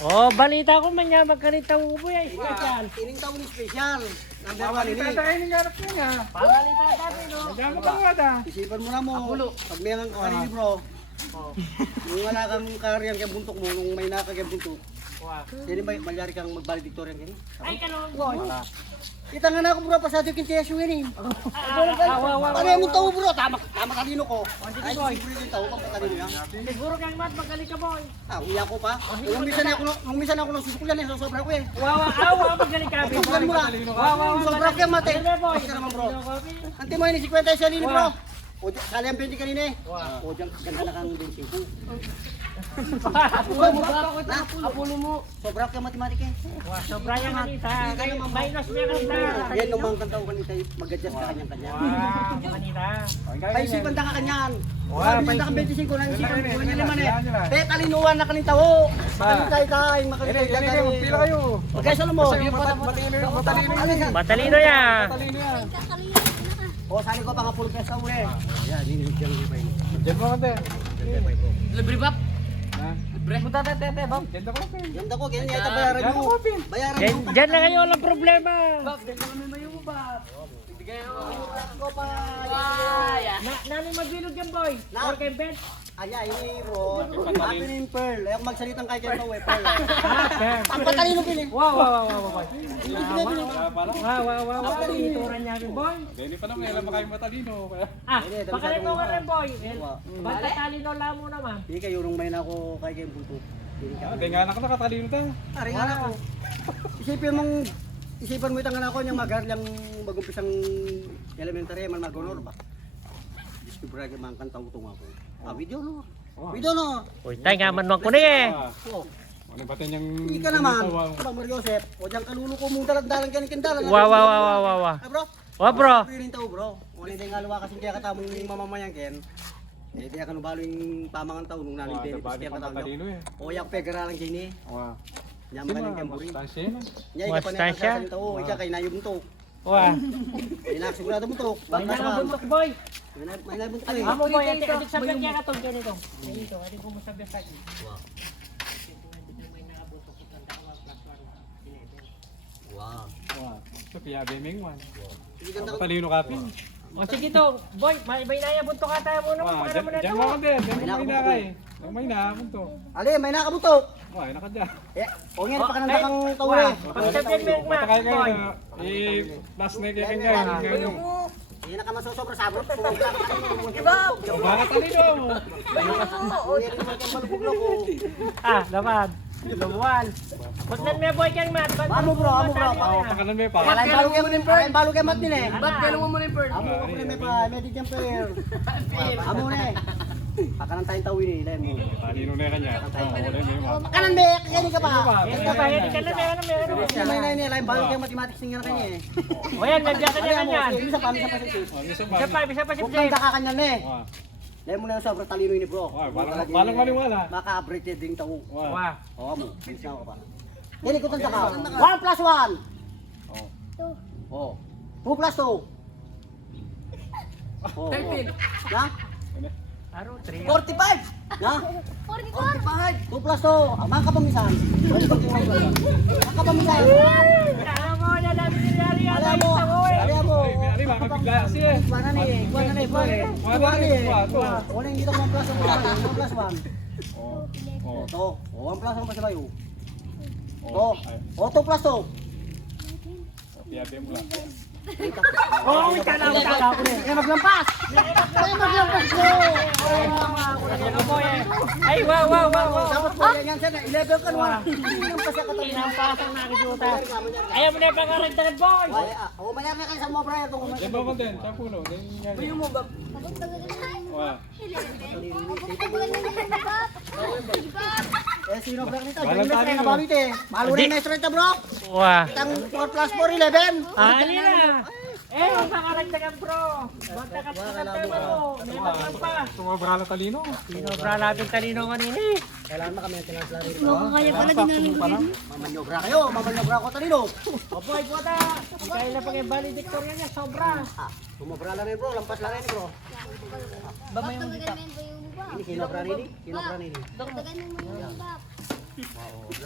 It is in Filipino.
Oh, balita ko man niya magkanita ubo ay special. Ining taon special. Number 1 ini. Ini nga niya. Balita dati no. Diyan mo ba da? Isipan mo na mo. Pag may nang kanini bro. Yung wala kang karyan kay buntok mo nung may naka kay buntok. Sino ba magyari kang magbaliktoryan kini? Ay kanong boy. Kita nga na ako bro pasado kin tiya suwin. Ano yung tao bro? Tama talino ko. Ay siguro yung tao pang talino yan. Siguro kang mat magaling ka boy. Uya ko pa. Nung minsan ako nang susukulan eh, sobra ko eh. Wawa magaling ka. Susukulan mo na. Sobra ko yung mate. Basta naman bro. Ante mo ini 50 isa lini bro. O sali ang 20 kanina eh. O diyan ganda na kang 25. Apulo mo. Sobra ko yung matematika eh. Sobra yan kanita. Minus niya kanita. Yan naman kang tao kanita mag-adjust ka kanyang-kanya. Kanita. Ay isipan ta ka kanyan. Sabi niya ka 25 na isipan mo kanyan naman eh. Te talinuan na kanita ho. Makalitay, makalitay. Pila kayo. Okay, salo mo. Matalino ya. O sali ko pa nga full pesa uli. Yan, ini diyan ba ini. Diyan mo ate. Libre bab. Ha? Libre. Punta tete bab. Diyan ko ate. Ganda ko ganyan yata bayaran mo. Bayaran mo. Diyan na kayo walang problema. Bab, diyan kami mayo mo bab. Bigay ko pa. Nani magbilog yan boy. Or kay Ben. Aya, ini bro. Happy rin Pearl. Ayaw magsalitang kay Ken Noe, Pearl. Ah, Ang patalino pili. wow. Ituran niya rin boy. Hindi pa naman alam makain matalino. Ah, pakalito ka rin boy. Basta talino lang mo naman. Hindi kayo nung may na ako kay Ken Buto. Hindi nga nakatalino ta. Ari nga ako. Isipan mo itang ako niyang magarlang magumpisang elementary man magonor ba. Discover ka man kantang utong ako. Video no. Video no. Uy, tayo nga man ko na eh. Oh. Ano ba tanyang Hindi ka naman. Bang Joseph, o diyan kalulo ko mong dalag-dalang kan kandalan. Wow. Bro. Wa bro. Pirin tao bro. Wala din nga luwa kasi kaya katamong mamamayan ken. Eh di ako balo yung pamangan tao nung nalig din. Kaya katamong. matalino eh. O yak pegara lang kini. Wow. Yaman ka ng kamburi. Tansya na. Nya ika pa Mustansya? na tao, ika kay nayo buntok. Wa. Ina sigurado buntok. May nabuntok boy. May buntok eh. Amo boy, adik sabihan kaya katong ganito. Ganito, adik ko mo sabihan sa akin. Wow. Wow. So kaya bemeng wan. Hindi ganda ko. Matalino ka pin. O sige to, boy, may naya buntok ka tayo muna. Para mo na Diyan to. mo ka din. Diyan mo na kay. May nakapunto. Ali, may nakabuntok. Wow, nakadya. Eh, o nga pa kanang dakang tao eh. Pagsabihan mo yung Matakay boy. kayo. Last na kayo ngayon. Hindi na ka masosobra sabot. Baka talino. O yan naman kang malubog ko. Ah, laman. Lumuan. Putlan mo boy kang mat. Amo bro. Pakanan mo pa. Kalain balo kayo mo ng pearl. Balo kayo mat din eh. Ba't kailan mo ng bird? Amo ko may pa, may di pearl. Amo na eh. Pakanan tayong tawin eh, dahil mo. Talino na kanya. Pakanan be, kaya ka pa. Ito ba, hindi ka na meron. May na ini, lain balo kayo mathematics nga kanya eh. O yan, nandiyan ka na kanyan. Isa pa si Isa pa si Huwag James. nang kanya eh. Dahil mo na sobrang talino ini bro. Balang maniwala. Maka-average ding tao. Wah. Oo mo, bilis na ako pa. Dili ko tanda ka. 1 plus 1. Oh. 2 plus 2. Oh. 13. Na? Aro, 3. 45. Na? 45. 2 plus 2. Amang kapamisan. Amang kapamisan. Alam mo, yan namin nilyari yan. Alam mo. Alam mo. Ari makabigla kasi eh. Kuha na ni. Kuha ni. Wala yung dito 1 plus 1. 1 plus 1. Oh. Ito. 1 plus 1 pa sa bayo. Ito. 2 plus 2. Piyabe mo lang. Oo, ikala ko na. Kaya maglampas. Kaya maglampas mo. Ay, wow. Dapat po yan siya na. 11 ka naman. Maglampas ka tayo. Inampasang nakikuta. Ayaw mo na yung pangaragdagan, boy. O, mayar na kayo sa mga prayer. Yan ba ko din? Sa puno. Buyo mo ba? Wow. Eh, sino break nito? Walang Yung tali, na no? balit eh. Malo na yung maestro ito bro. Wah. Itang 4 plus 4, 11. Ani na. Ang pangaragdagan, bro. Basta ka mo. May maglang pa. Sumobra na talino. Sinobra natin kanino kanini. Kailangan na kami ang tinasla rito. Kaya pala din namin. Mamanyobra kayo. Mamanyobra ako talino. Opo, ay puta. Kaya na pag valedictorian niya, sobra. Sumobra lang rin bro. Lampas lang rin bro. Baba yung Ini kinobra rin. Kinobra rin. Dagdagan mo yung bak. Wow.